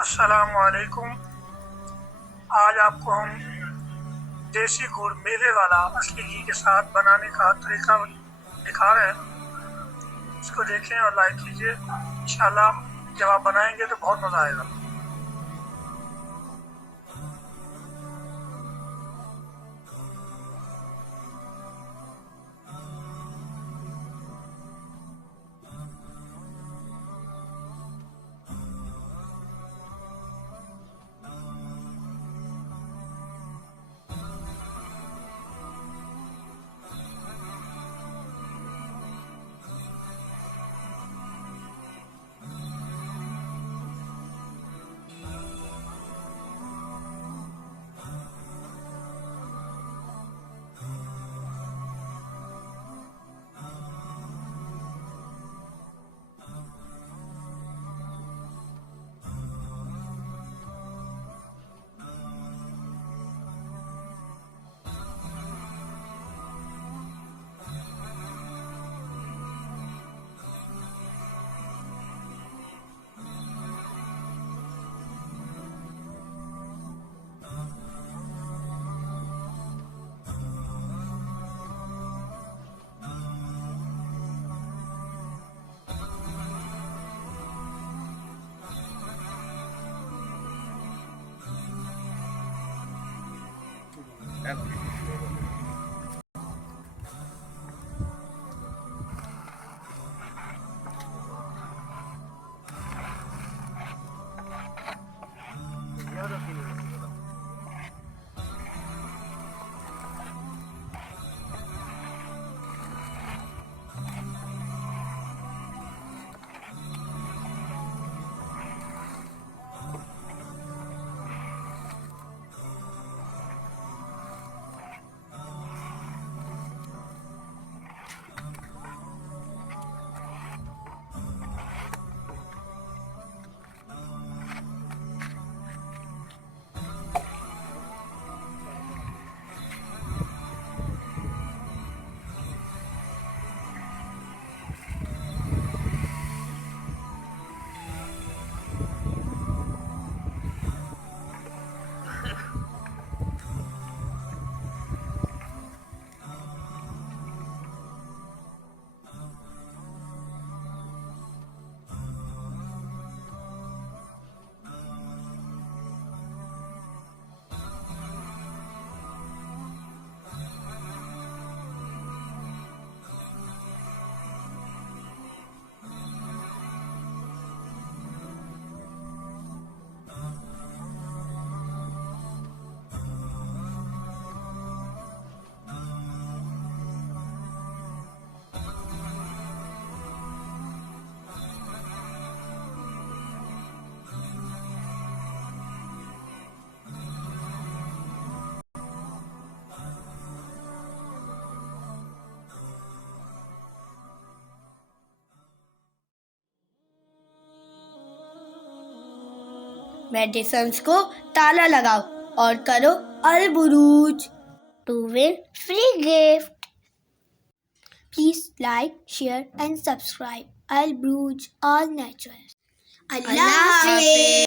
अस्सलामुअलैकुम। आज आपको हम देसी गुड़ मेवे वाला असली घी के साथ बनाने का तरीका दिखा रहे हैं। इसको देखें और लाइक कीजिए। इंशाल्लाह जब आप बनाएंगे तो बहुत मज़ा आएगा। मेडिसिन्स को ताला लगाओ और करो अल बुरूज to win free gift. Please like, share and subscribe. Al Buruj All Natural. Allah Hafiz.